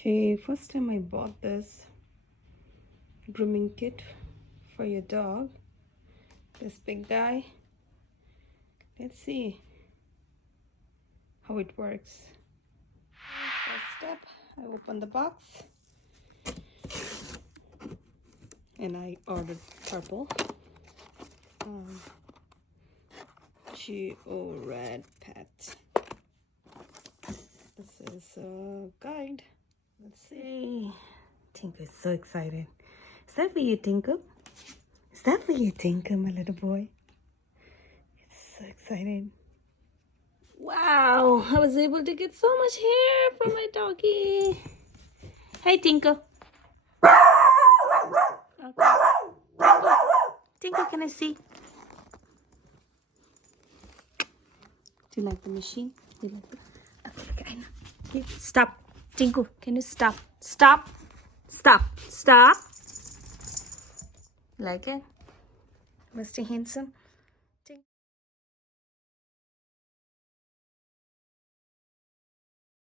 Okay, first time I bought this grooming kit for your dog. This big guy. Let's see how it works. First step, I open the box and I ordered purple. Geo Red Pet. This is a guide. Let's see. Tinker is so excited. Is that for you, Tinker? Is that for you, Tinker, my little boy? It's so excited. Wow, I was able to get so much hair from my doggy. Hey, Tinker. Okay. Tinker, can I see? Do you like the machine? Do you like it? Okay, I know. Okay, stop. Tinker, can you stop? Stop. Stop. Stop. Like it? Mr. Handsome?